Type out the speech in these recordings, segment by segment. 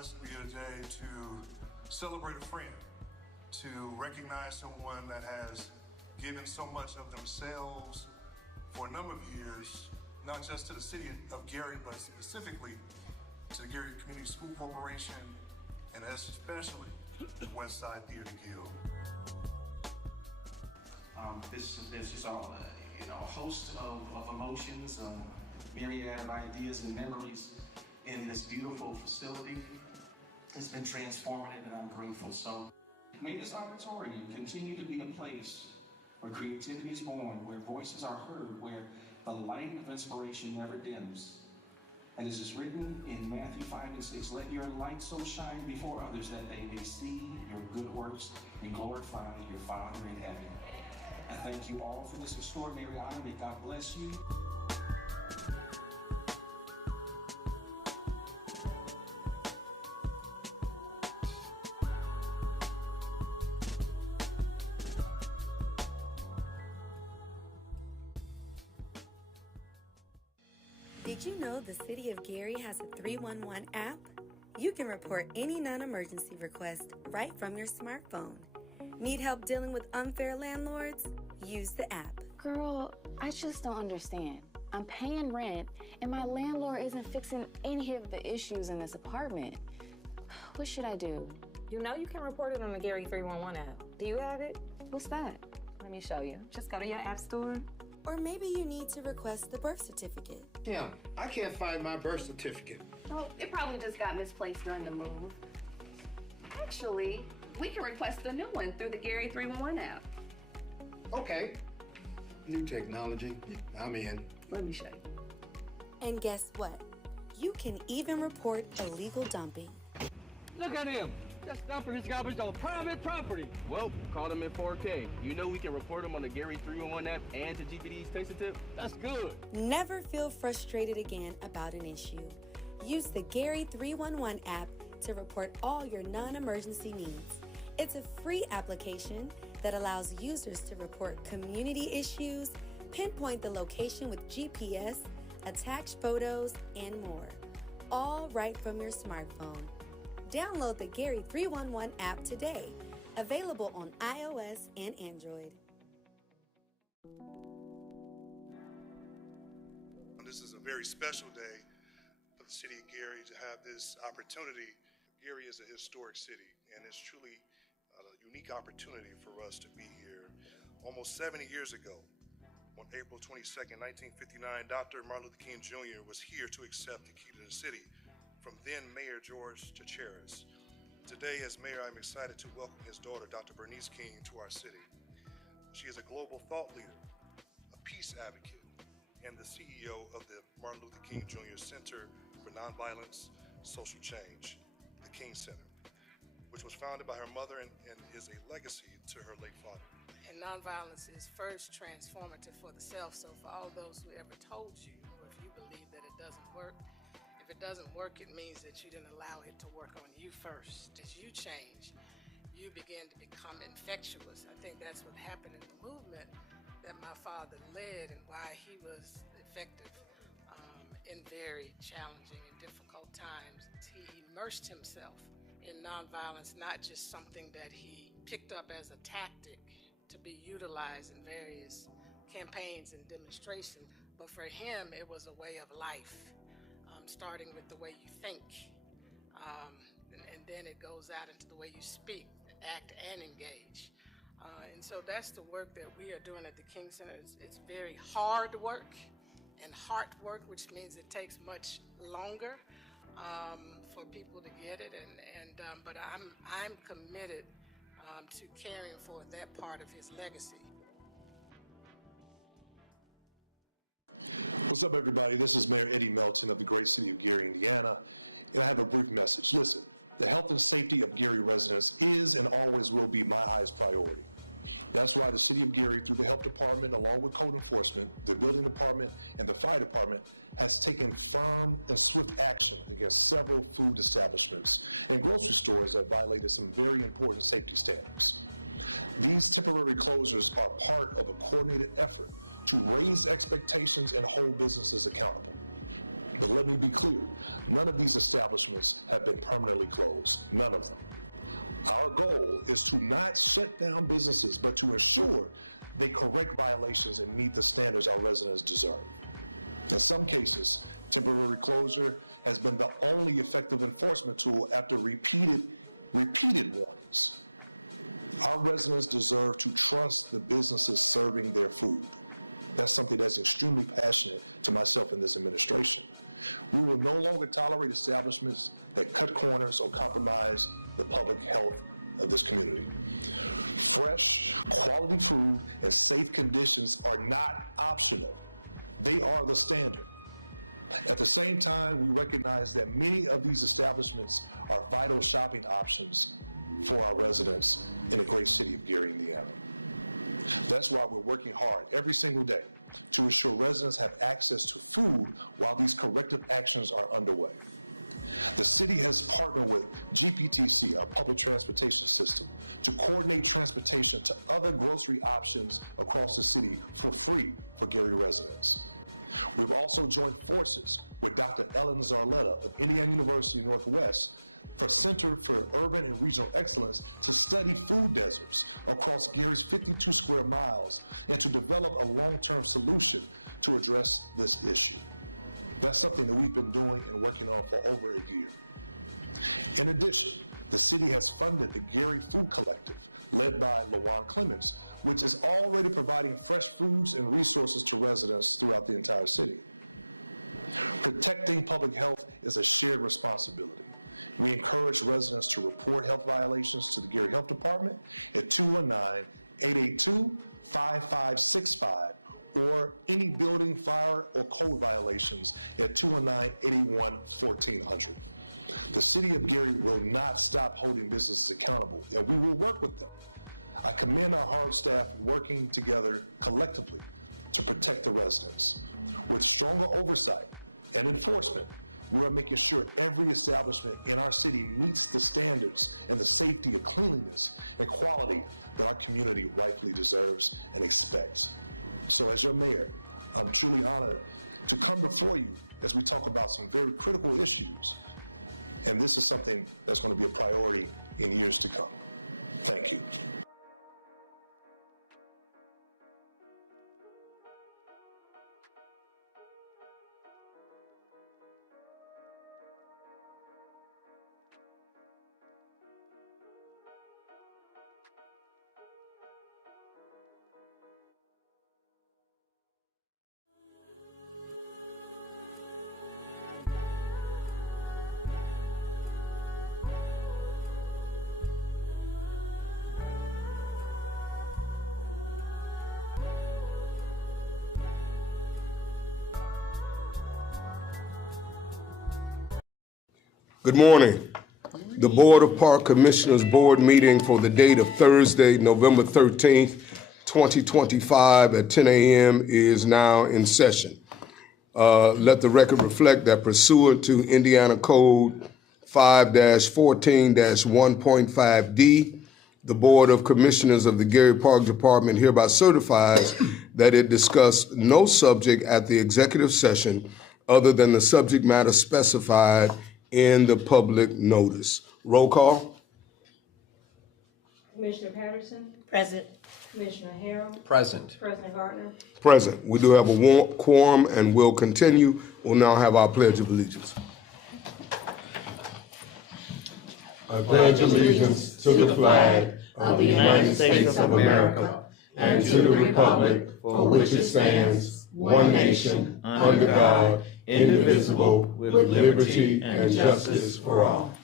blessed to be here today to celebrate a friend, to recognize someone that has given so much of themselves for a number of years, not just to the city of Gary, but specifically to the Gary Community School Corporation, and especially West Side Theater Guild. This is all, a host of emotions, myriad of ideas and memories in this beautiful facility. It's been transformative, and I'm grateful. So may this auditorium continue to be a place where creativity is born, where voices are heard, where the light of inspiration never dims. And as is written in Matthew 5:6, let your light so shine before others that they may see your good works and glorify your Father in heaven. I thank you all for this extraordinary honor. May God bless you. Did you know the City of Gary has a 311 app? You can report any non-emergency request right from your smartphone. Need help dealing with unfair landlords? Use the app. Girl, I just don't understand. I'm paying rent, and my landlord isn't fixing any of the issues in this apartment. What should I do? You know you can report it on the Gary 311 app. Do you have it? What's that? Let me show you. Just go to your app store. Or maybe you need to request the birth certificate. Yeah, I can't find my birth certificate. Well, it probably just got misplaced during the move. Actually, we can request a new one through the Gary 311 app. Okay. New technology. I'm in. Let me show you. And guess what? You can even report illegal dumping. Look at him! Just dumping his garbage on private property. Well, caught him in 4K. You know we can report him on the Gary 311 app and to GPD's Taste Tip? That's good. Never feel frustrated again about an issue. Use the Gary 311 app to report all your non-emergency needs. It's a free application that allows users to report community issues, pinpoint the location with GPS, attach photos, and more. All right from your smartphone. Download the Gary 311 app today. Available on iOS and Android. This is a very special day for the city of Gary to have this opportunity. Gary is a historic city, and it's truly a unique opportunity for us to be here. Almost 70 years ago, on April 22nd, 1959, Dr. Martin Luther King Jr. was here to accept the key to the city from then Mayor George Chacharis. Today, as mayor, I'm excited to welcome his daughter, Dr. Bernice King, to our city. She is a global thought leader, a peace advocate, and the CEO of the Martin Luther King Jr. Center for Nonviolence, Social Change, the King Center, which was founded by her mother and is a legacy to her late father. And nonviolence is first transformative for the self, so for all those who ever told you, or if you believe that it doesn't work, if it doesn't work, it means that you didn't allow it to work on you first. As you change, you begin to become infectious. I think that's what happened in the movement that my father led and why he was effective in very challenging and difficult times. He immersed himself in nonviolence, not just something that he picked up as a tactic to be utilized in various campaigns and demonstrations, but for him it was a way of life, starting with the way you think, and then it goes out into the way you speak, act, and engage. And so that's the work that we are doing at the King Center. It's very hard work and heart work, which means it takes much longer for people to get it. But I'm committed to carrying forth that part of his legacy. What's up, everybody? This is Mayor Eddie Melton of the great city of Gary, Indiana, and I have a brief message. Listen, the health and safety of Gary residents is and always will be my highest priority. That's why the city of Gary, through the health department, along with code enforcement, the building department, and the fire department, has taken firm and swift action against several food establishments and grocery stores that violated some very important safety standards. These temporary closures are part of a coordinated effort to raise expectations and hold businesses accountable. But let me be clear, none of these establishments have been permanently closed, none of them. Our goal is to not shut down businesses, but to ensure they correct violations and meet the standards our residents deserve. In some cases, temporary closure has been the only effective enforcement tool after repeated warnings. Our residents deserve to trust the businesses serving their food. That's something that's extremely passionate to myself and this administration. We will no longer tolerate establishments that cut corners or compromise the public health of this community. Fresh, quality food and safe conditions are not optional. They are the standard. At the same time, we recognize that many of these establishments are vital shopping options for our residents in the great city of Gary, Indiana. That's why we're working hard every single day to ensure residents have access to food while these corrective actions are underway. The city has partnered with GPTC, our public transportation system, to coordinate transportation to other grocery options across the city for free for Gary residents. We've also joined forces with Dr. Ellen Zarletta of Indiana University Northwest for Center for Urban and Regional Excellence to study food deserts across Gary's 52 square miles and to develop a long-term solution to address this issue. That's something that we've been doing and working on for over a year. In addition, the city has funded the Gary Food Collective, led by LaJuan Clements, which is already providing fresh foods and resources to residents throughout the entire city. Protecting public health is a shared responsibility. We encourage residents to report health violations to the Gary Health Department at 219-882-5565 or any building, fire, or code violations at 219-881-1400. The city of Gary will not stop holding businesses accountable, and we will work with them. I commend our hard staff working together collectively to protect the residents. With stronger oversight and enforcement, we're making sure every establishment in our city meets the standards and the safety of cleanliness and quality that our community rightfully deserves and expects. So as your mayor, I'm truly honored to come before you as we talk about some very critical issues. And this is something that's going to be a priority in years to come. Thank you. Good morning. The Board of Park Commissioners Board meeting for the date of Thursday, November 13th, 2025 at 10 a.m. is now in session. Let the record reflect that pursuant to Indiana Code 5-14-1.5D, the Board of Commissioners of the Gary Park Department hereby certifies that it discussed no subject at the executive session other than the subject matter specified in the public notice. Roll call. Commissioner Patterson? Present. Commissioner Harrell? Present. President Gardner? Present. We do have a quorum and we'll continue. We'll now have our Pledge of Allegiance. I pledge allegiance to the flag of the United States of America and to the republic for which it stands, one nation, under God, indivisible, with liberty and justice for all.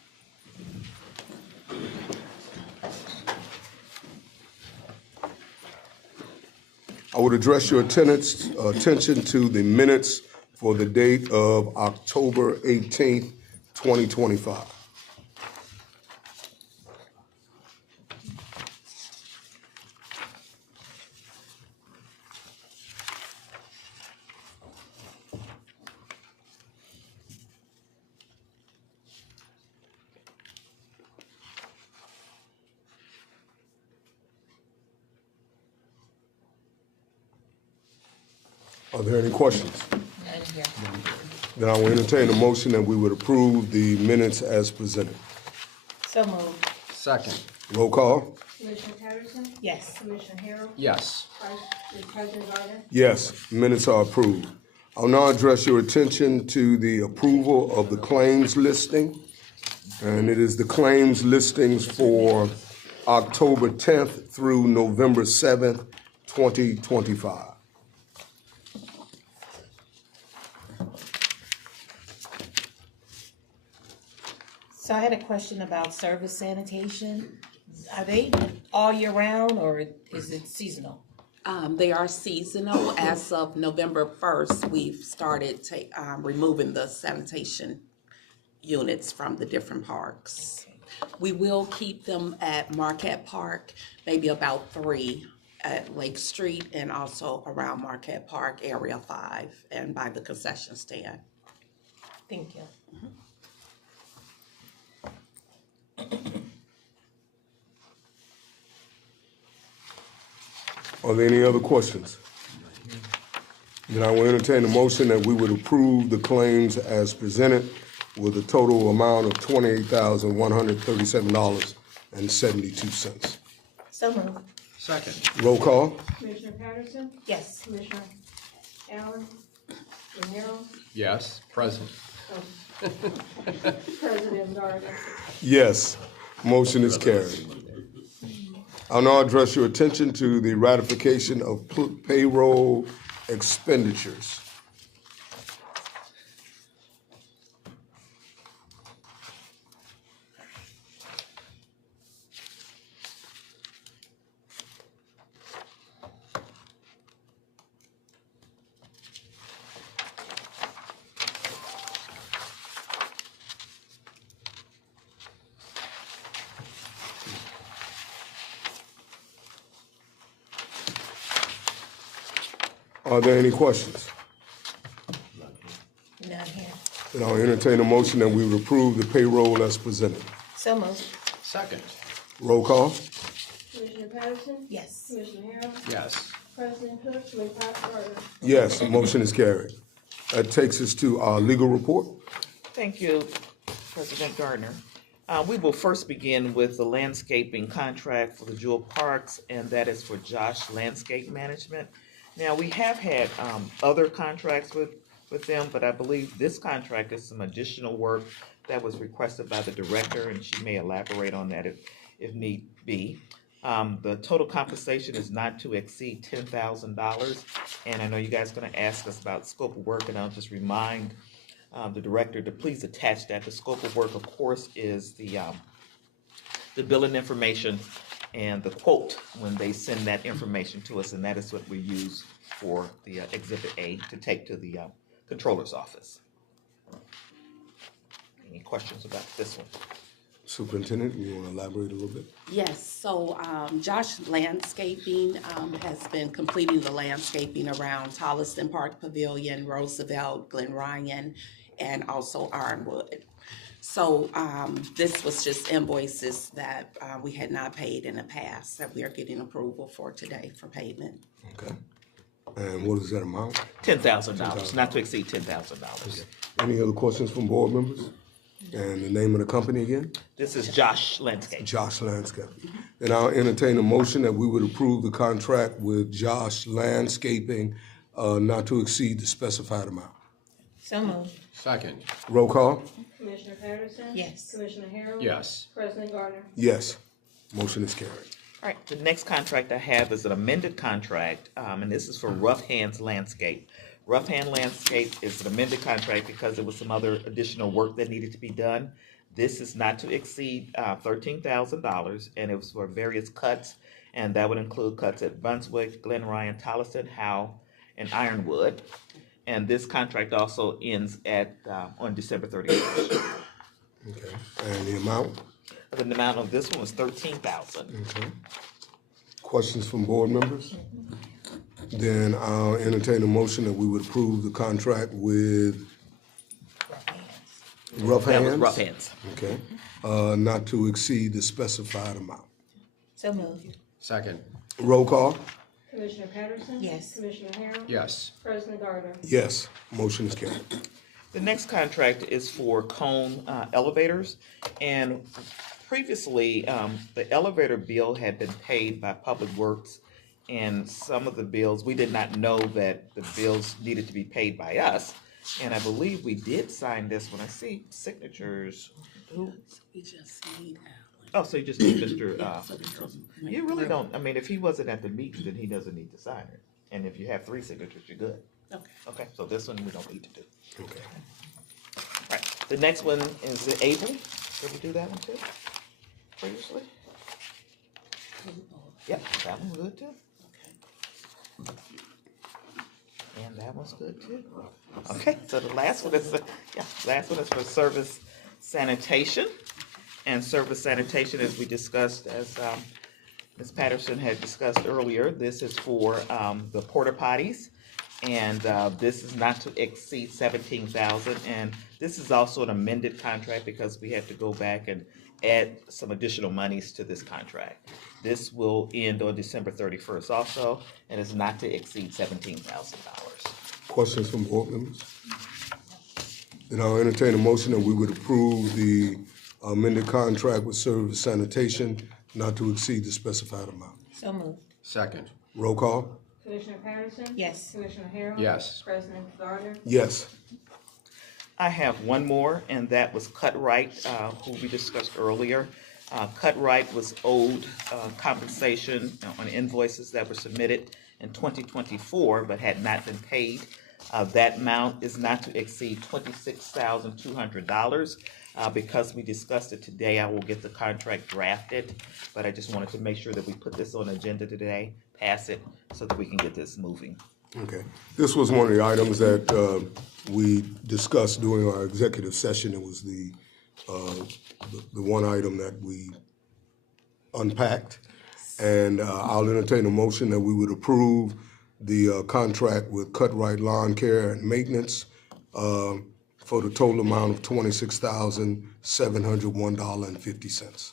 I would address your attention to the minutes for the date of October 18th, 2025. Are there any questions? None here. Then I will entertain a motion that we would approve the minutes as presented. So moved. Second. Roll call? Commissioner Patterson? Yes. Commissioner Harrell? Yes. President Gardner? Yes, minutes are approved. I'll now address your attention to the approval of the claims listing. And it is the claims listings for October 10th through November 7th, 2025. So I had a question about service sanitation. Are they all year round or is it seasonal? They are seasonal. As of November 1st, we've started removing the sanitation units from the different parks. We will keep them at Marquette Park, maybe about 3 at Lake Street and also around Marquette Park, Area 5, and by the concession stand. Thank you. Are there any other questions? Then I will entertain a motion that we would approve the claims as presented with a total amount of $28,137.72. So moved. Second. Roll call? Commissioner Patterson? Yes. Commissioner Allen? Harrell? Yes. Present. President Gardner? Yes, motion is carried. I'll now address your attention to the ratification of payroll expenditures. Are there any questions? None here. Then I'll entertain a motion that we would approve the payroll as presented. So moved. Second. Roll call? Commissioner Patterson? Yes. Commissioner Harrell? Yes. President Cook? Gardner? Yes, the motion is carried. That takes us to our legal report. Thank you, President Gardner. We will first begin with the landscaping contract for the Jewel Parks, and that is for Josh Landscape Management. Now, we have had other contracts with them, but I believe this contract is some additional work that was requested by the director, and she may elaborate on that if need be. The total compensation is not to exceed $10,000, and I know you guys are going to ask us about scope of work, and I'll just remind the director to please attach that. The scope of work, of course, is the billing information and the quote when they send that information to us, and that is what we use for the Exhibit A to take to the controller's office. Any questions about this one? Superintendent, you want to elaborate a little bit? Yes, so Josh Landscaping has been completing the landscaping around Tolliston Park Pavilion, Roosevelt, Glen Ryan, and also Ironwood. So this was just invoices that we had not paid in the past that we are getting approval for today for payment. Okay. And what is that amount? $10,000, not to exceed $10,000. Okay. Any other questions from board members? And the name of the company again? This is Josh Landscape. Josh Landscape. And I'll entertain a motion that we would approve the contract with Josh Landscaping not to exceed the specified amount. So moved. Second. Roll call? Commissioner Patterson? Yes. Commissioner Harrell? Yes. President Gardner? Yes. Motion is carried. All right, the next contract I have is an amended contract, and this is for Rough Hands Landscape. Rough Hand Landscape is an amended contract because there was some other additional work that needed to be done. This is not to exceed $13,000, and it was for various cuts, and that would include cuts at Brunswick, Glen Ryan, Tolliston, Howe, and Ironwood. And this contract also ends at on December 31st. Okay. And the amount? The amount of this one was $13,000. Okay. Questions from board members? Then I'll entertain a motion that we would approve the contract with Rough Hands. That was Rough Hands. Okay. Not to exceed the specified amount. So moved. Second. Roll call? Commissioner Patterson? Yes. Commissioner Harrell? Yes. President Gardner? Yes. Motion is carried. The next contract is for Cone elevators, and previously, the elevator bill had been paid by Public Works, and some of the bills, we did not know that the bills needed to be paid by us, and I believe we did sign this one. I see signatures. Who? We just need Alan. Oh, so you just need Mr. Yeah, so because You really don't, I mean, if he wasn't at the meeting, then he doesn't need to sign it. And if you have 3 signatures, you're good. Okay. Okay, so this one we don't need to do. Okay. Right, the next one is Able. Did we do that one too? Previously? Yep, that one's good too. And that one's good too. Okay, so the last one is, last one is for service sanitation. And service sanitation, as we discussed, as Ms. Patterson had discussed earlier, this is for the porta potties. And this is not to exceed $17,000. And this is also an amended contract because we have to go back and add some additional monies to this contract. This will end on December 31st also, and is not to exceed $17,000. Questions from board members? Then I'll entertain a motion that we would approve the amended contract with service sanitation not to exceed the specified amount. So moved. Second. Roll call? Commissioner Patterson? Yes. Commissioner Harrell? Yes. President Gardner? Yes. I have one more, and that was Cutright, who we discussed earlier. Cutright was owed compensation on invoices that were submitted in 2024 but had not been paid. That amount is not to exceed $26,200. Because we discussed it today, I will get the contract drafted, but I just wanted to make sure that we put this on the agenda today, pass it, so that we can get this moving. Okay. This was one of the items that we discussed during our executive session. It was the one item that we unpacked. And I'll entertain a motion that we would approve the contract with Cutright Lawn Care and Maintenance for the total amount of $26,701.50.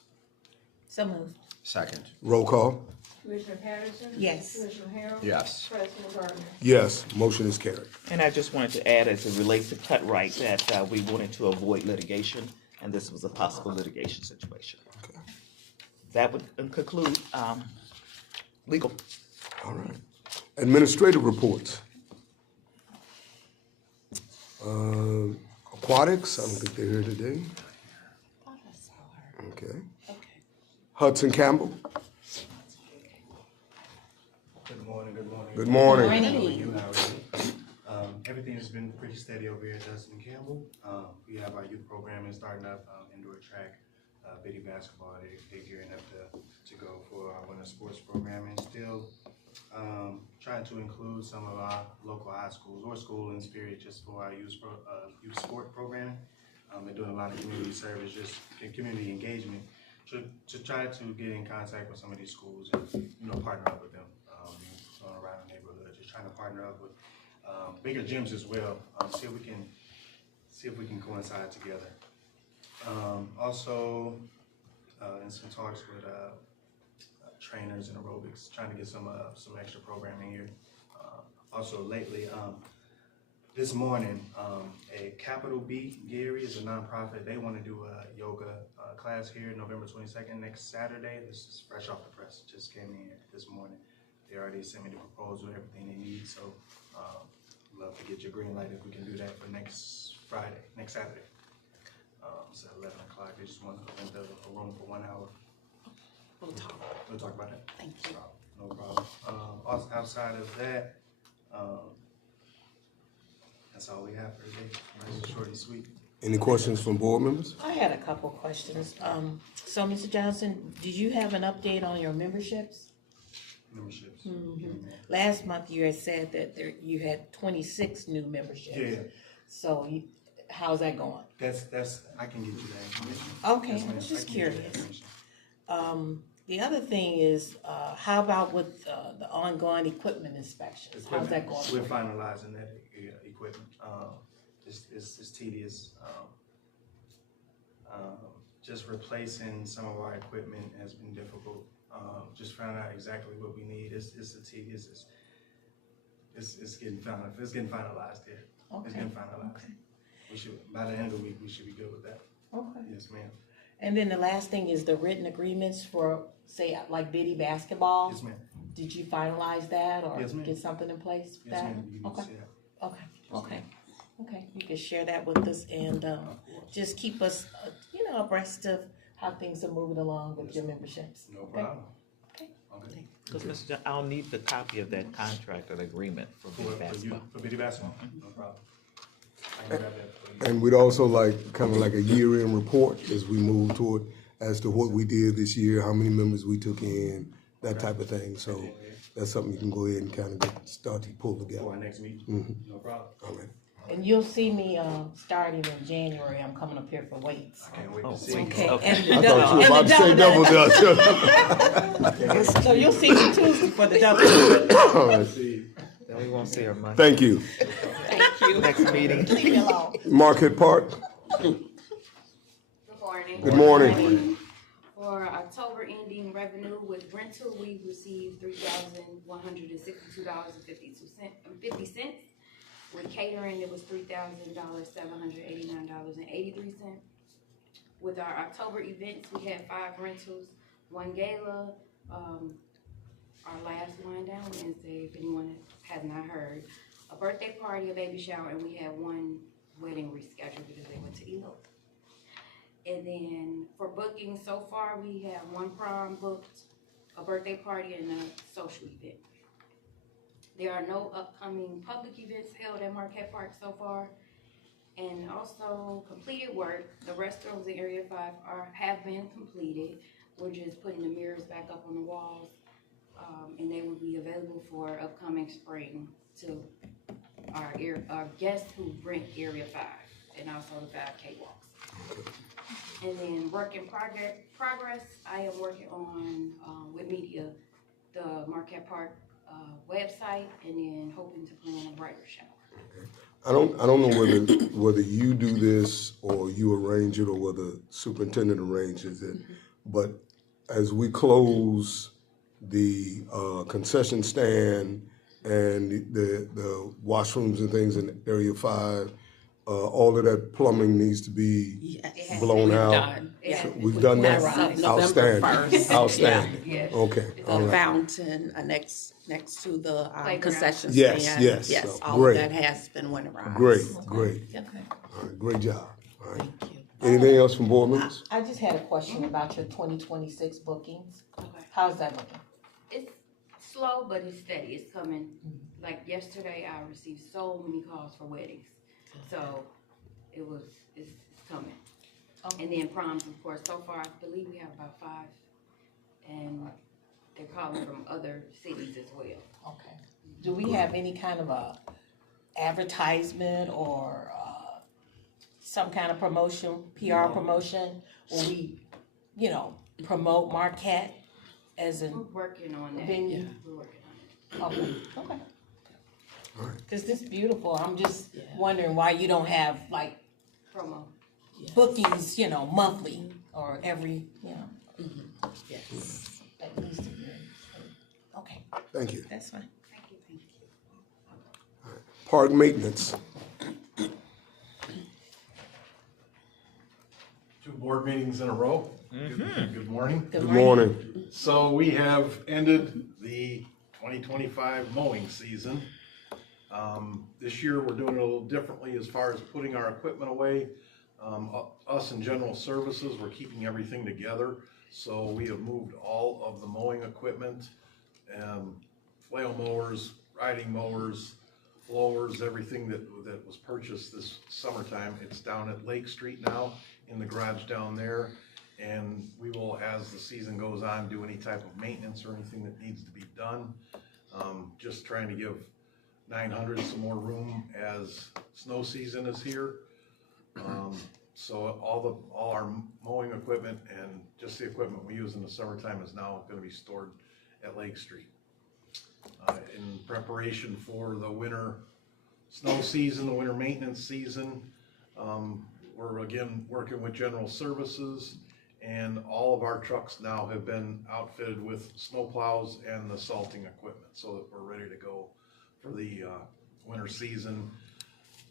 So moved. Second. Roll call? Commissioner Patterson? Yes. Commissioner Harrell? Yes. President Gardner? Yes. Motion is carried. And I just wanted to add, as it relates to Cutright, that we wanted to avoid litigation, and this was a possible litigation situation. Okay. That would conclude legal. All right. Administrative reports. Aquatics, I don't think they're here today. Okay. Hudson Campbell. Good morning, good morning. Good morning. How are you? How are you? Everything has been pretty steady over here at Hudson Campbell. We have our youth programming starting up, indoor track, bitty basketball. They're gearing up to go for our winter sports programming. Still trying to include some of our local high schools or school in spirit just for our youth sport programming. They're doing a lot of community service, just community engagement to try to get in contact with some of these schools and partner up with them around the neighborhood. Just trying to partner up with bigger gyms as well. See if we can coincide together. Also, in some talks with trainers and aerobics, trying to get some extra programming here. Also lately, this morning, a Capital B Gary is a nonprofit. They want to do a yoga class here November 22nd, next Saturday. This is fresh off the press. Just came in this morning. They already sent me the proposal, everything they need. So, love to get your green light if we can do that for next Saturday. It's at 11 o'clock. They just want to rent a room for 1 hour. We'll talk about that. Thank you. No problem. Also, outside of that, that's all we have for today. Nice and short and sweet. Any questions from board members? I had a couple of questions. So, Mr. Johnson, did you have an update on your memberships? Memberships. Mm-hmm. Last month you had said that you had 26 new memberships. Yeah. So how's that going? That's I can get you that information. Okay, I was just curious. The other thing is, how about with the ongoing equipment inspections? How's that going? We're finalizing that equipment. It's tedious. Just replacing some of our equipment has been difficult. Just finding out exactly what we need. It's tedious. It's getting finalized here. Okay. It's getting finalized. Okay. we should, by the end of the week, we should be good with that. Okay. Yes, ma'am. And then the last thing is the written agreements for, say, like Biddy basketball. Yes, ma'am. Did you finalize that or Yes, ma'am. get something in place for Yes, that? ma'am. You can Okay. see that. Okay. Okay. Okay. You can share that with us and just keep us, abreast of how things are moving along with your memberships. No problem. Okay. Okay. Because Mr. John, I'll need the copy of that contract or the agreement for Biddy basketball. For Biddy basketball, no problem. I can grab that for you. And we'd also like, kind of like a year-end report as we move toward, as to what we did this year, how many members we took in, that type of thing. So that's something you can go ahead and kind of start to pull together. For our next meeting, Mhm. no problem. All right. And you'll see me starting in January. I'm coming up here for weights. I can't wait Oh, to see you. Okay. Okay. And the I thought you were about to say double dutch. So you'll see me Tuesday for the double. All right. Then we won't see her much. Thank you. Thank you. Next meeting. Leave me alone. Market Park, Good morning. good morning. For October ending revenue with rental, we received $3,162.50. With catering, it was $3,789.83. With our October events, we had 5 rentals, 1 gala, our last wind down Wednesday, if anyone has not heard, a birthday party, a baby shower, and we had 1 wedding rescheduled because they went to elope. And then for booking so far, we have 1 prom booked, a birthday party, and a social event. There are no upcoming public events held at Marquette Park so far. And also completed work, the restrooms in Area 5 have been completed. We're just putting the mirrors back up on the walls, and they will be available for upcoming spring to our guests who rent Area 5 and also the 5K walks. And then work in progress, I am working on, with media, the Marquette Park website, and then hoping to plan a writer shower. I don't know whether you do this or you arrange it or whether superintendent arranges it, but as we close the concession stand and the washrooms and things in Area 5, all of that plumbing needs to be blown We've out. done. So we've done that. As of November Outstanding. 1st. Outstanding. Yeah. Okay. The all right. fountain next to the Playground. concession Yes, stand. yes. Yes, So, all great. of that has been winterized. Great, great. Okay. All right, great job. All right. Thank you. Anything else from board members? I just had a question about your 2026 bookings. Okay. How's that looking? It's slow, but it's steady. It's coming. Like yesterday, I received so many calls for weddings. So it's coming. And then proms, of course. So far, I believe we have about 5. And they're calling from other cities as well. Okay. Do we have any kind of a advertisement or some kind of promotion, PR promotion, where we, promote Marquette as a We're working on that. venue? Yeah. We're working on it. Okay, okay. Cause this beautiful, I'm just wondering why you don't have like Promo. bookings, monthly or every, Yes. that needs to be. Okay, Thank you. that's fine. Thank you. Thank you. Park maintenance. 2 board meetings in a row. Good morning. Good morning. So we have ended the 2025 mowing season. This year, we're doing it a little differently as far as putting our equipment away. Us in general services, we're keeping everything together. So we have moved all of the mowing equipment, flail mowers, riding mowers, blowers, everything that was purchased this summertime. It's down at Lake Street now, in the garage down there. And we will, as the season goes on, do any type of maintenance or anything that needs to be done. Just trying to give 900 some more room as snow season is here. So all our mowing equipment and just the equipment we use in the summertime is now gonna be stored at Lake Street. In preparation for the winter snow season, the winter maintenance season, we're again working with general services, and all of our trucks now have been outfitted with snow plows and the salting equipment so that we're ready to go for the winter season.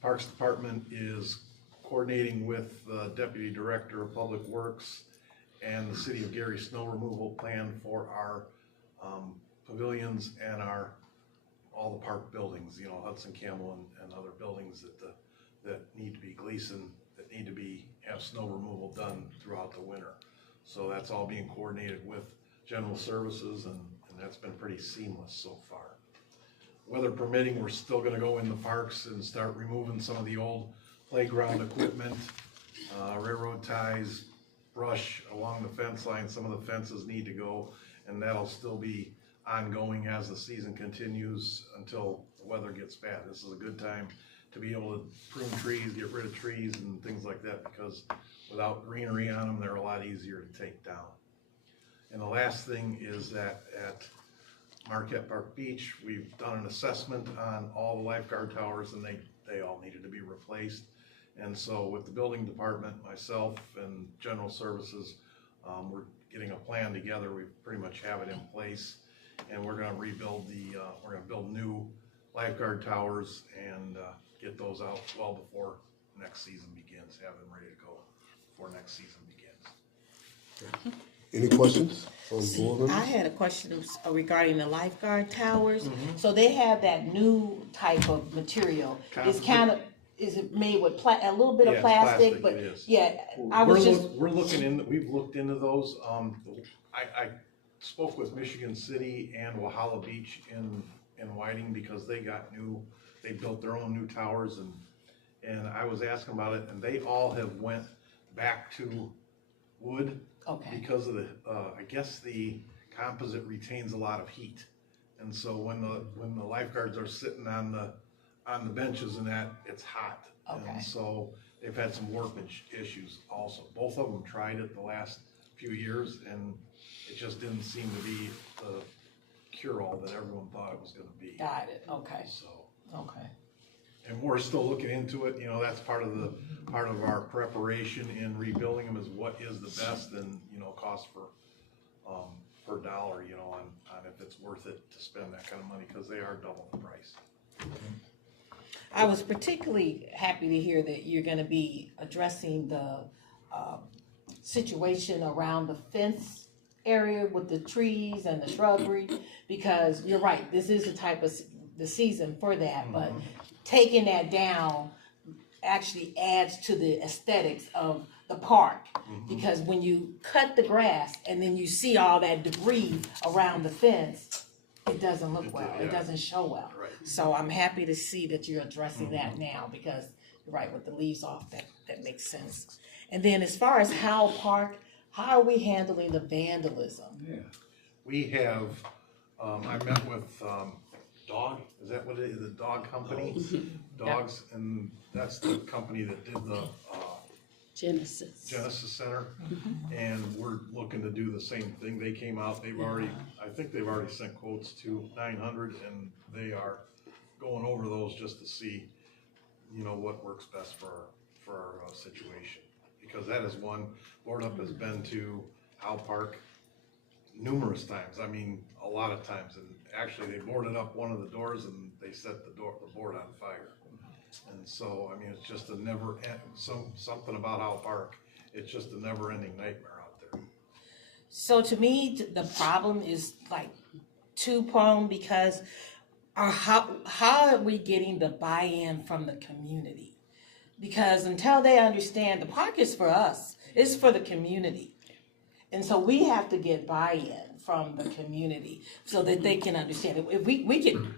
Parks Department is coordinating with the Deputy Director of Public Works and the City of Gary snow removal plan for our pavilions and all the park buildings, you know, Hudson Campbell and other buildings that need to be Gleason, that need to have snow removal done throughout the winter. So that's all being coordinated with General Services, and that's been pretty seamless so far. Weather permitting, we're still gonna go in the parks and start removing some of the old playground equipment, railroad ties, brush along the fence line. Some of the fences need to go, and that'll still be ongoing as the season continues until the weather gets bad. This is a good time to be able to prune trees, get rid of trees and things like that, because without greenery on them, they're a lot easier to take down. And the last thing is that at Marquette Park Beach, we've done an assessment on all the lifeguard towers, and they all needed to be replaced. And so with the building department, myself, and General Services, we're getting a plan together. We pretty much have it in place, and we're gonna rebuild we're gonna build new lifeguard towers and get those out well before next season begins, have them ready to go before next season begins. Any questions from board members? I had a question regarding the lifeguard towers. So they have that new type of material. It's kind of, is it made with a little bit of plastic? But it is. yeah, We've looked into those. I spoke with Michigan City and Walhalla Beach in Whiting because they built their own new towers, and I was asking about it, and they all have went back to wood. Okay. Because of I guess the composite retains a lot of heat, and so when the lifeguards are sitting on the benches and that, it's hot. Okay. And so they've had some warpage issues also. Both of them tried it the last few years, and it just didn't seem to be the cure-all that everyone thought it was going to be. Got it. Okay. So. Okay. And we're still looking into it. You know, that's part of our preparation in rebuilding them, is what is the best and, you know, cost per dollar, you know, on if it's worth it to spend that kind of money, because they are double the price. I was particularly happy to hear that you're going to be addressing the situation around the fence area with the trees and the shrubbery, because you're right, this is a type of the season for that, but taking that down actually adds to the aesthetics of the park, because when you cut the grass and then you see all that debris around the fence, it doesn't look well, it doesn't show well. Right. So I'm happy to see that you're addressing that now, because you're right, with the leaves off, that makes sense. And then as far as Howell Park, how are we handling the vandalism? Yeah. We have, I met with Dog, is that what it is, the dog company? Dogs, and that's the company that did the Genesis Center, and we're looking to do the same thing. They came out, I think they've already sent quotes to 900, and they are going over those just to see, you know, what works best for our situation. Because that is one, Lord Up has been to Howell Park numerous times. I mean, a lot of times, and actually they boarded up one of the doors and they set the board on fire. And so, I mean, it's just a something about Howell Park. It's just a never-ending nightmare out there. So to me, the problem is like two-pronged, because how are we getting the buy-in from the community? Because until they understand the park is for us, it's for the community. And so we have to get buy-in from the community so that they can understand it. If we can,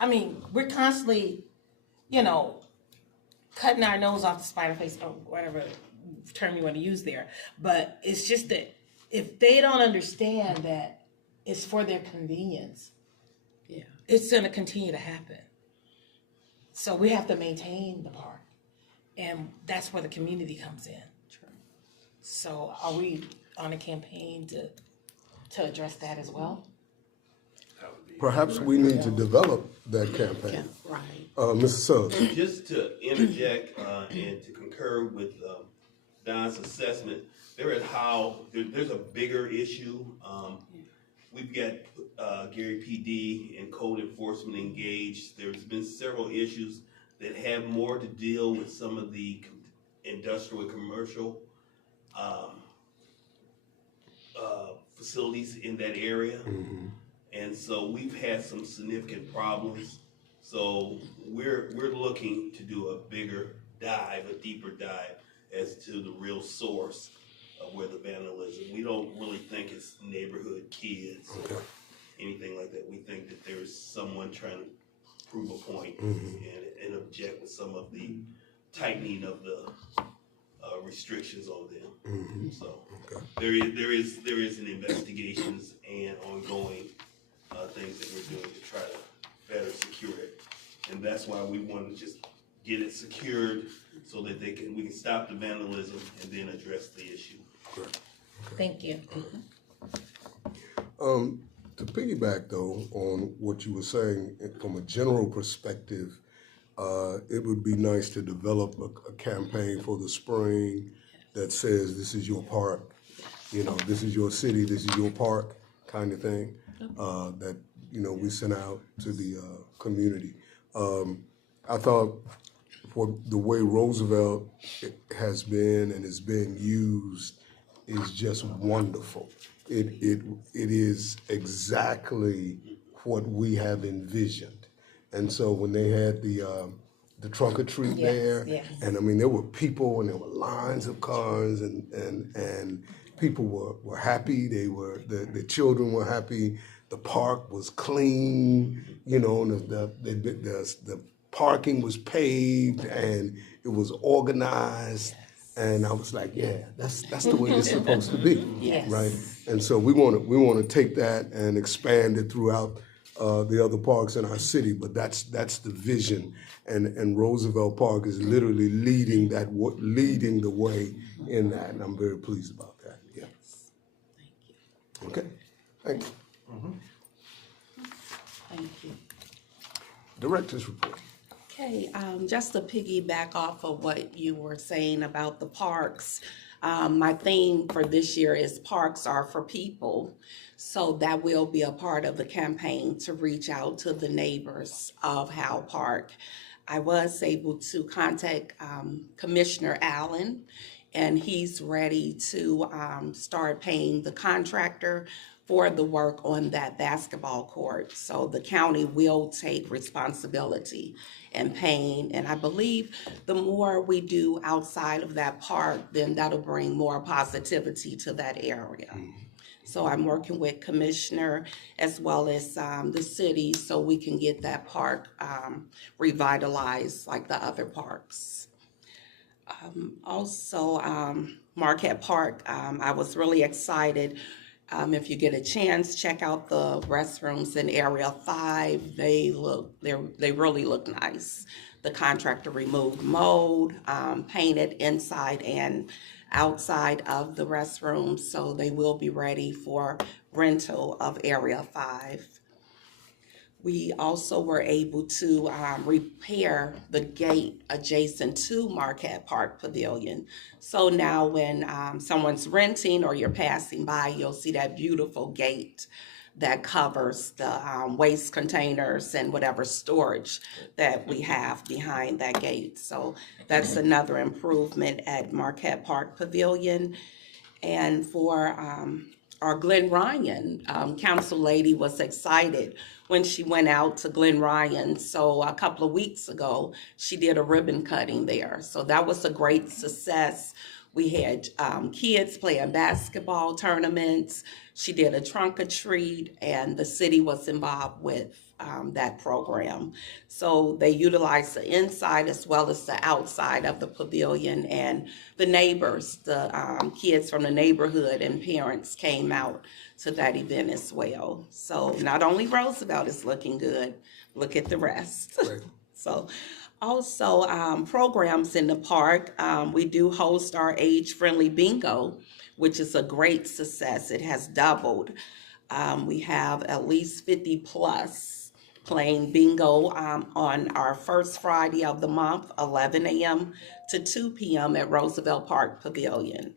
I mean, we're constantly, you know, cutting our nose off the spider face, or whatever term you want to use there. But it's just that if they don't understand that it's for their convenience, it's going to continue to happen. So we have to maintain the park. And that's where the community comes in. So are we on a campaign to address that as well? Perhaps we need to develop that campaign. Right. Mr. Suggs. Just to interject and to concur with Don's assessment, there's a bigger issue. We've got Gary PD and code enforcement engaged. There's been several issues that have more to deal with some of the industrial and commercial facilities in that area. And so we've had some significant problems. So we're looking to do a bigger dive, a deeper dive as to the real source of where the vandalism. We don't really think it's neighborhood kids or anything like that. We think that there's someone trying to prove a point and object with some of the tightening of the restrictions on them. So there is an investigations and ongoing things that we're doing to try to better secure it, and that's why we want to just get it secured so that we can stop the vandalism and then address the issue. Thank you. To piggyback though on what you were saying from a general perspective, it would be nice to develop a campaign for the spring that says this is your park, this is your city, this is your park kind of thing, that, we sent out to the community. I thought for the way Roosevelt has been and is being used is just wonderful. It is exactly what we have envisioned. And so when they had the trunk or treat there, and I mean there were people and there were lines of cars and people were happy. The children were happy. The park was clean, and the parking was paved and it was organized. And I was like, yeah, that's the way it's supposed to be, right? And so we want to take that and expand it throughout the other parks in our city. But that's the vision, and Roosevelt Park is literally leading the way in that, and I'm very pleased about that. Yeah. Thank you. Okay. Thank you. Thank you. Director's report. Okay, just to piggyback off of what you were saying about the parks, my theme for this year is Parks Are for People. So that will be a part of the campaign to reach out to the neighbors of Howe Park. I was able to contact Commissioner Allen, and he's ready to start paying the contractor for the work on that basketball court. So the county will take responsibility and paying. And I believe the more we do outside of that park, then that'll bring more positivity to that area. So I'm working with Commissioner as well as the city so we can get that park revitalized like the other parks. Also, Marquette Park, I was really excited. If you get a chance, check out the restrooms in Area 5. They really look nice. The contractor removed mold, painted inside and outside of the restrooms, so they will be ready for rental of Area 5. We also were able to repair the gate adjacent to Marquette Park Pavilion. So now when someone's renting or you're passing by, you'll see that beautiful gate that covers the waste containers and whatever storage that we have behind that gate. So that's another improvement at Marquette Park Pavilion. And for our Glen Ryan council lady was excited when she went out to Glen Ryan. So a couple of weeks ago, she did a ribbon cutting there. So that was a great success. We had kids playing basketball tournaments. She did a trunk or treat, and the city was involved with that program. So they utilized the inside as well as the outside of the pavilion, and the neighbors, the kids from the neighborhood and parents came out to that event as well. So not only Roosevelt is looking good, look at the rest. So also programs in the park. We do host our age-friendly bingo, which is a great success. It has doubled. We have at least 50 plus playing bingo on our first Friday of the month, 11 a.m. to 2 p.m. at Roosevelt Park Pavilion.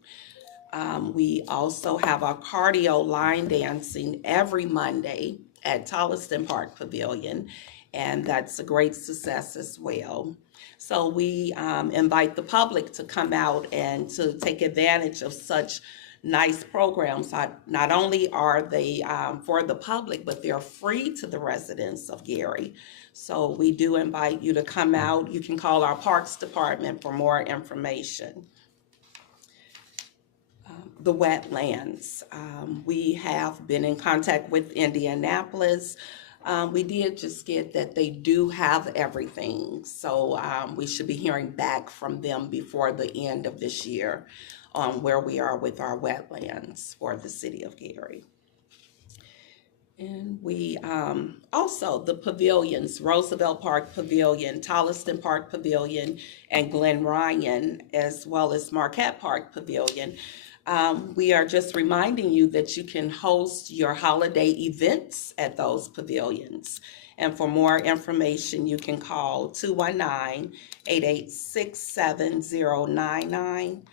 We also have our cardio line dancing every Monday at Tolliston Park Pavilion. and that's a great success as well. So we invite the public to come out and to take advantage of such nice programs. Not only are they for the public, but they're free to the residents of Gary. So we do invite you to come out. You can call our Parks Department for more information. The wetlands. We have been in contact with Indianapolis. We did just get that they do have everything. So we should be hearing back from them before the end of this year on where we are with our wetlands for the city of Gary. And we also, the pavilions, Roosevelt Park Pavilion, Tolliston Park Pavilion, and Glen Ryan, as well as Marquette Park Pavilion. We are just reminding you that you can host your holiday events at those pavilions. And for more information, you can call 219-886-7099.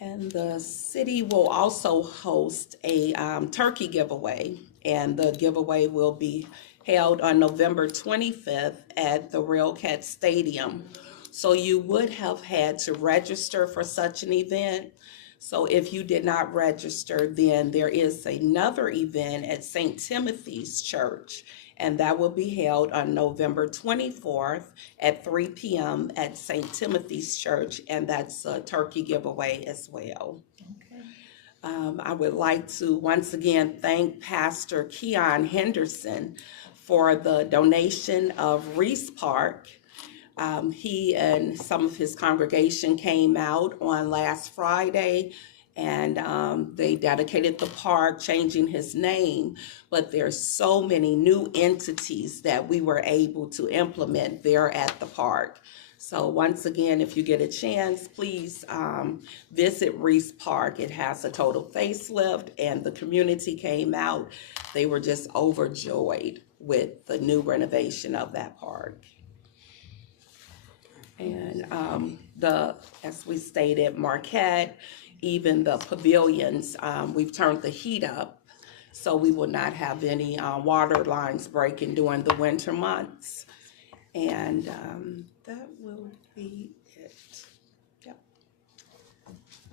And the city will also host a turkey giveaway, and the giveaway will be held on November 25th at the Railcat Stadium. So you would have had to register for such an event. So if you did not register, then there is another event at St. Timothy's Church, and that will be held on November 24th at 3 p.m. at St. Timothy's Church, and that's a turkey giveaway as well. Okay. I would like to once again thank Pastor Keon Henderson for the donation of Reese Park. He and some of his congregation came out on last Friday, and they dedicated the park, changing his name. But there's so many new entities that we were able to implement there at the park. So once again, if you get a chance, please visit Reese Park. It has a total facelift, and the community came out. They were just overjoyed with the new renovation of that park. And as we stated, Marquette, even the pavilions, we've turned the heat up, so we will not have any water lines breaking during the winter months. And that will be it. Yep.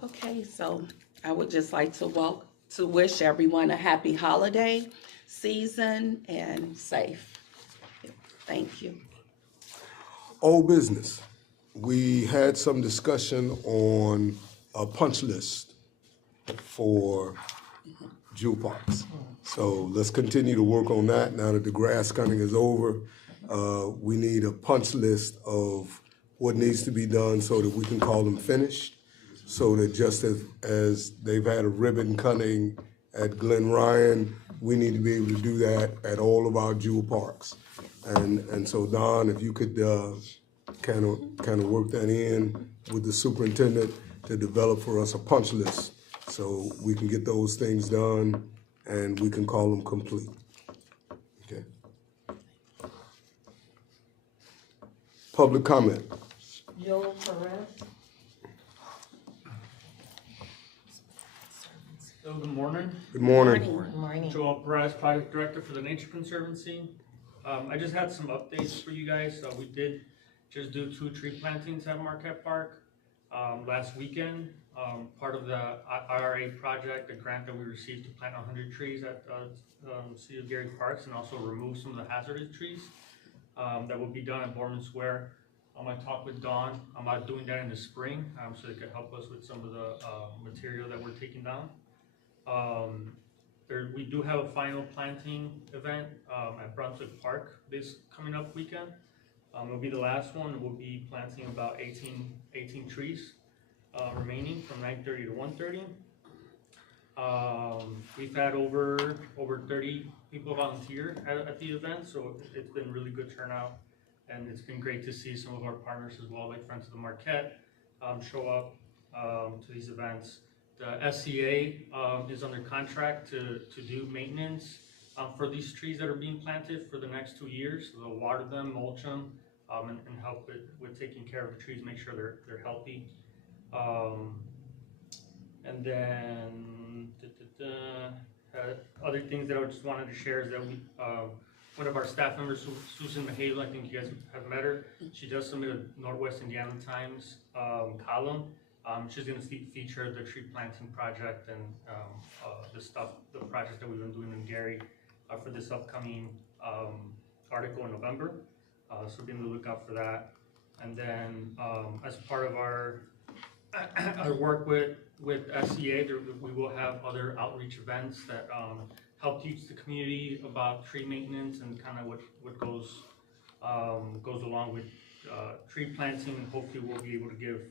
Okay, so I would just like to wish everyone a happy holiday season and safe. Yep. Thank you. Old business. We had some discussion on a punch list for jewel parks. So let's continue to work on that now that the grass cutting is over. We need a punch list of what needs to be done so that we can call them finished. So that just as they've had a ribbon cutting at Glen Ryan, we need to be able to do that at all of our jewel parks. And so Don, if you could kind of work that in with the superintendent to develop for us a punch list so we can get those things done and we can call them complete. Okay. Public comment. Joel Perez. So good morning. Good morning. Good morning. Joel Perez, Project Director for the Nature Conservancy. I just had some updates for you guys. We did just do 2 tree plantings at Marquette Park last weekend. Part of the IRA project, a grant that we received to plant 100 trees at City of Gary Parks and also remove some of the hazardous trees. That will be done at Borman Square. I talked with Dawn about doing that in the spring so they could help us with some of the material that we're taking down. We do have a final planting event at Brunswick Park this coming up weekend. It'll be the last one. We'll be planting about 18 trees remaining from 9:30 to 1:30. We've had over 30 people volunteer at the event, so it's been really good turnout, and it's been great to see some of our partners as well, like Friends of the Marquette, show up to these events. The SCA is under contract to do maintenance for these trees that are being planted for the next 2 years. So they'll water them, mulch them, and help with taking care of the trees, make sure they're healthy. And then other things that I just wanted to share is that we one of our staff members, Susan Mahalo, I think you guys have met her. She does submit a Northwest Indiana Times column. She's going to feature the tree planting project and the project that we've been doing in Gary for this upcoming article in November. So be on the lookout for that. And then as part of our work with SCA, we will have other outreach events that help teach the community about tree maintenance and kind of what goes along with tree planting, and hopefully we'll be able to give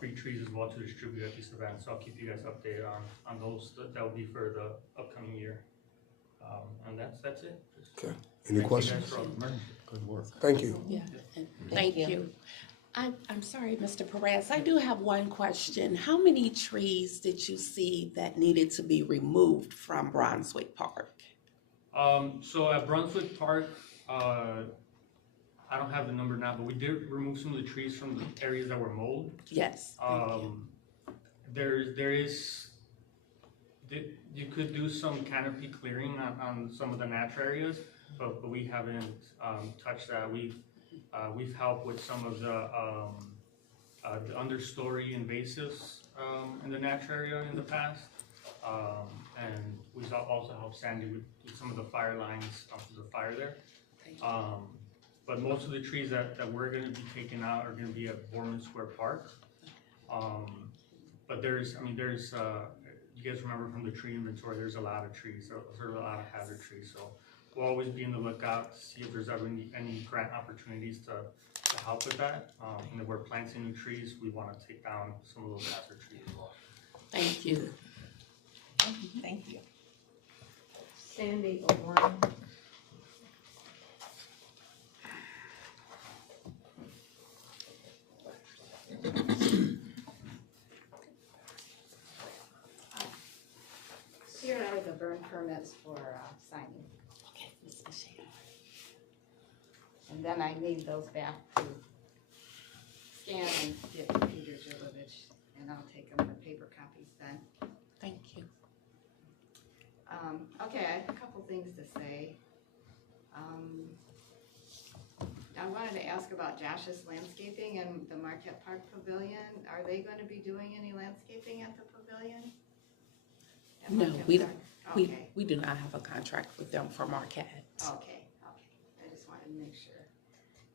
free trees as well to distribute at these events. So I'll keep you guys updated on those. That will be for the upcoming year. And that's it. Okay. Any questions? Good work. Thank you. Yeah, thank you. I'm sorry, Mr. Perez, I do have one question. How many trees did you see that needed to be removed from Brunswick Park? So at Brunswick Park, I don't have the number now, but we did remove some of the trees from the areas that were mowed. Yes. You could do some canopy clearing on some of the natural areas, but we haven't touched that. We've helped with some of the understory invasives in the natural area in the past, and we've also helped Sandy with some of the fire lines for the fire there. But most of the trees that we're going to be taking out are going to be at Borman Square Park. But there's you guys remember from the tree inventory, there's a lot of trees, there's a lot of hazard trees. So we'll always be on the lookout to see if there's ever any grant opportunities to help with that. And if we're planting new trees, we want to take down some of those hazard trees as well. Thank you. Thank you. Sandy O'Brien. Here are the burn permits for signing. Okay, Ms. Michelle. And then I need those back to scan and get to Peter Julovich, and I'll take them for paper copies then. Thank you. Okay, I have a couple things to say. I wanted to ask about Josh's Landscaping and the Marquette Park Pavilion. Are they going to be doing any landscaping at the pavilion? At No, Marquette we Park? don't. Okay. We do not have a contract with them for Marquette. Okay. I just wanted to make sure.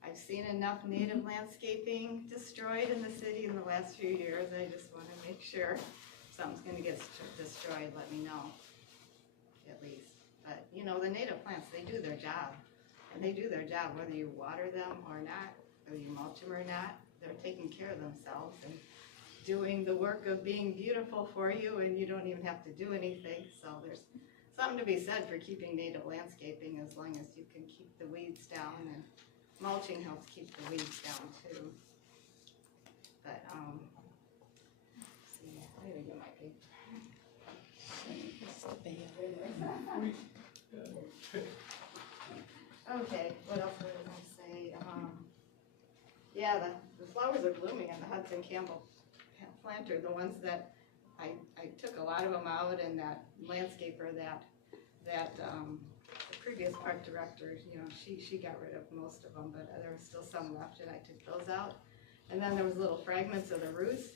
I've seen enough native landscaping destroyed in the city in the last few years. I just want to make sure if something's going to get destroyed, let me know, at least. But, you know, the native plants, they do their job. And they do their job whether you water them or not, whether you mulch them or not. They're taking care of themselves and doing the work of being beautiful for you, and you don't even have to do anything. So there's something to be said for keeping native landscaping as long as you can keep the weeds down, and mulching helps keep the weeds down too. But let's see, I gotta get my paper. Okay, what else was I gonna say? Yeah, the flowers are blooming in the Hudson Campbell planter, the ones that I took a lot of them out, and that landscaper that the previous park director, you know, she got rid of most of them, but there was still some left, and I took those out. And then there was little fragments of the roots,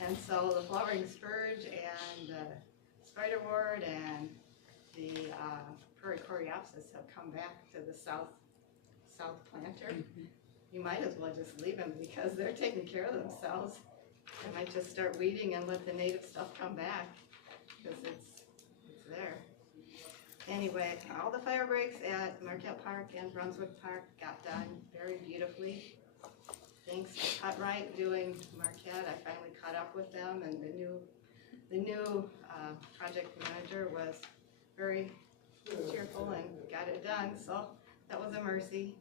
and so the flowering spurge and spiderwort and the prairie coreopsis have come back to the south planter. You might as well just leave them because they're taking care of themselves. I might just start weeding and let the native stuff come back because it's there. Anyway, all the fire breaks at Marquette Park and Brunswick Park got done very beautifully. Thanks to Cutright doing Marquette, I finally caught up with them, and the new project manager was very cheerful and got it done, so that was a mercy.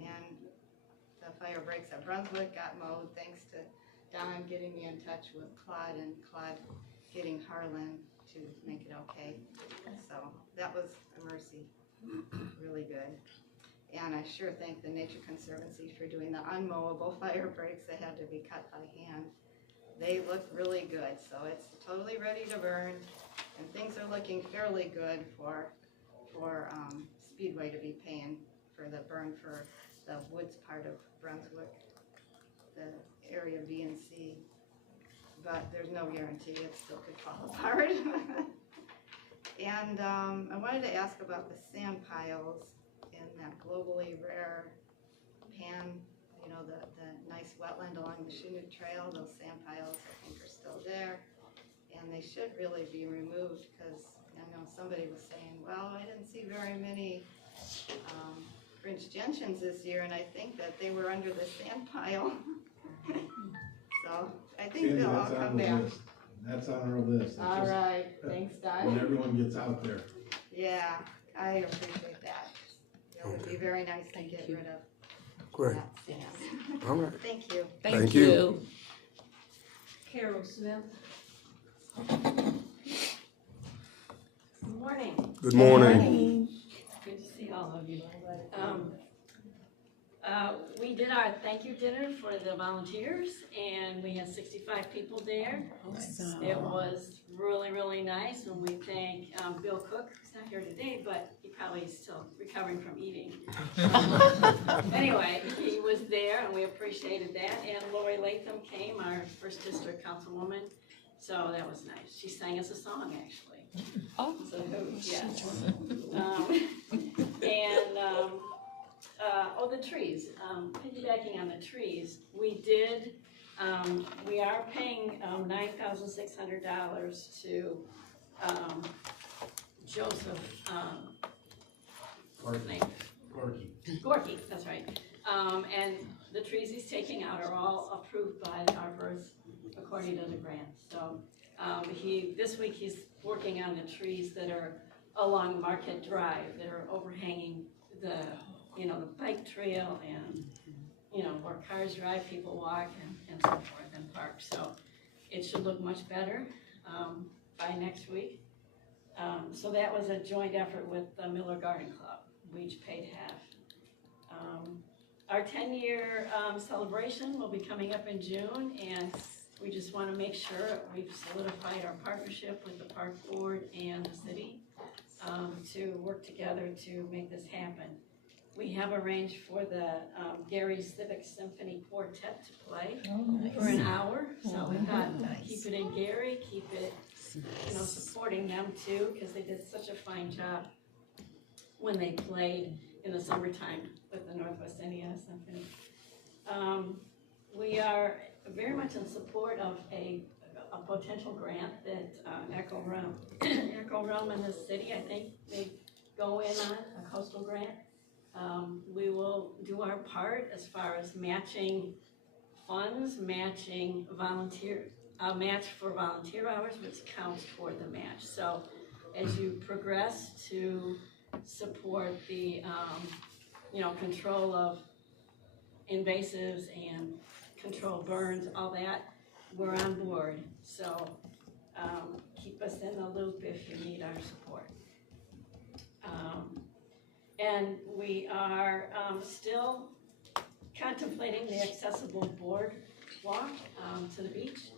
And the fire breaks at Brunswick got mowed thanks to Don getting me in touch with Claude, and Claude getting Harlan to make it okay. So that was a mercy, really good. And I sure thank the Nature Conservancy for doing the unmowable fire breaks that had to be cut by hand. They look really good, so it's totally ready to burn, and things are looking fairly good for Speedway to be paying for the burn for the woods part of Brunswick, the area B and C. But there's no guarantee, it still could fall apart. And I wanted to ask about the sand piles in that globally rare pan, you know, the nice wetland along the Chinook Trail. Those sand piles, I think, are still there. And they should really be removed, because I know somebody was saying, well, I didn't see very many French gentians this year, and I think that they were under the sand pile. So I think Sandy, they'll all that's on come the back. list. That's on our list. It's All just right, thanks, Doug. When everyone gets out there. Yeah, I appreciate that. It would be very nice to get rid of Great. that sand. All right. Thank you. Thank you. Carol Smith. Good morning. Good morning. Good to see all of you. We did our thank you dinner for the volunteers, and we had 65 people there. Awesome. It was really, really nice, and we thank Bill Cook, who's not here today, but he probably is still recovering from eating. Anyway, he was there, and we appreciated that, and Lori Latham came, our first district councilwoman, so that was nice. She sang us a song, actually. Oh. So, yes. The trees, piggybacking on the trees, we are paying $9,600 to Joseph, Gorky, that's right. And the trees he's taking out are all approved by the arborists according to the grant. So this week he's working on the trees that are along Market Drive, that are overhanging the bike trail and, where cars drive, people walk and so forth and park. So it should look much better by next week. So that was a joint effort with the Miller Garden Club. We each paid half. Our 10-year celebration will be coming up in June, and we just want to make sure we've solidified our partnership with the Park Board and the city to work together to make this happen. We have arranged for the Gary Civic Symphony Quartet to play for an hour. So we thought, keep it in Gary, keep it, supporting them too, because they did such a fine job when they played in the summertime with the Northwest Indiana Symphony. We are very much in support of a potential grant that Echo Realm in the city, I think, may go in on, a coastal grant. We will do our part as far as matching funds, matching match for volunteer hours, which counts toward the match. So as you progress to support the, control of invasives and control burns, all that, we're on board. So keep us in the loop if you need our support. And we are still contemplating the accessible boardwalk to the beach.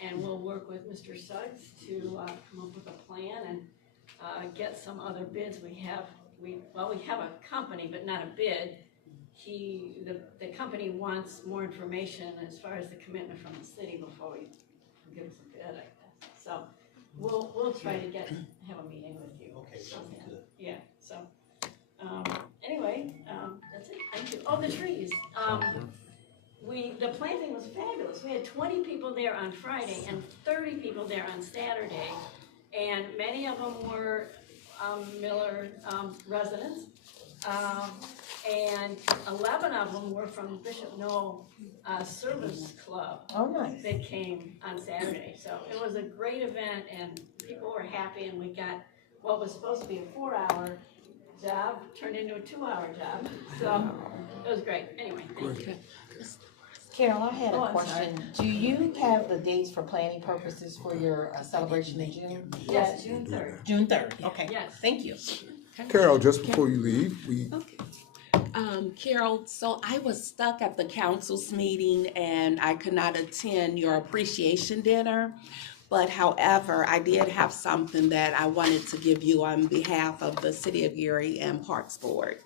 And we'll work with Mr. Suggs to come up with a plan and get some other bids. We have a company, but not a bid. The company wants more information as far as the commitment from the city before we give us a bid, I guess. So we'll try to have a meeting with you. Okay, sounds good. Yeah, so. Anyway, that's it. Thank you. Oh, the trees. The planting was fabulous. We had 20 people there on Friday and 30 people there on Saturday, and many of them were Miller residents, and 11 of them were from Bishop Noel Service Club. Oh, nice. That came on Saturday. So it was a great event, and people were happy, and we got what was supposed to be a 4-hour job turned into a 2-hour job. So it was great. Anyway, thank you. Carol, I had a I'm question. Do you have the dates for planning purposes for your celebration in June? Yes, June 3rd. June 3rd, okay. Yes. Thank you. Carol, just before you leave, Carol, so I was stuck at the council's meeting and I could not attend your appreciation dinner. But however, I did have something that I wanted to give you on behalf of the City of Gary and Parks Board.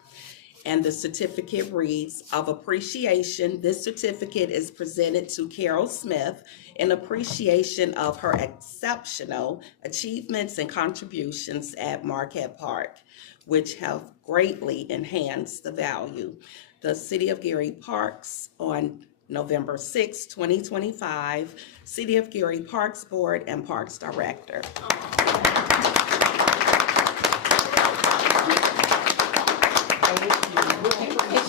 And the certificate reads, of appreciation, this certificate is presented to Carol Smith in appreciation of her exceptional achievements and contributions at Marquette Park, which have greatly enhanced the value. The City of Gary Parks on November 6, 2025, City of Gary Parks Board and Parks Director.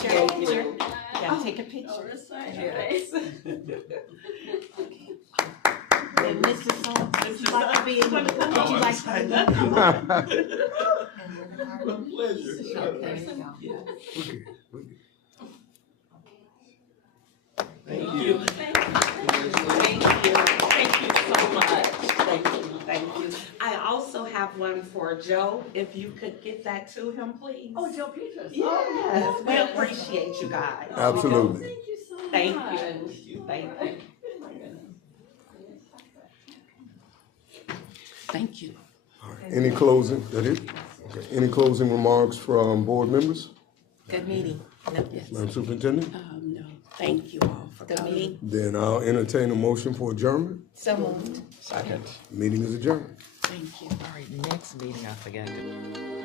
Yeah, take a picture. Oh, this side, Yes. okay. And Mrs. Song, would you like to be able to come? Would you like to? Pleasure. Okay, there you go. Thank you. Thank you. Thank you so much. Thank you. I also have one for Joe, if you could get that to him, please. Oh, Joe Peters. Yes, we appreciate you guys. Absolutely. Thank you so much. Thank you. Thank you. Thank you. Any closing, that it? Okay. Any closing remarks from board members? Good meeting. Yes. Madam Superintendent? No, thank you all for coming. Then I'll entertain a motion for adjournment. So moved. Second. Meeting is adjourned. Thank you. All right, next meeting, I forgot to.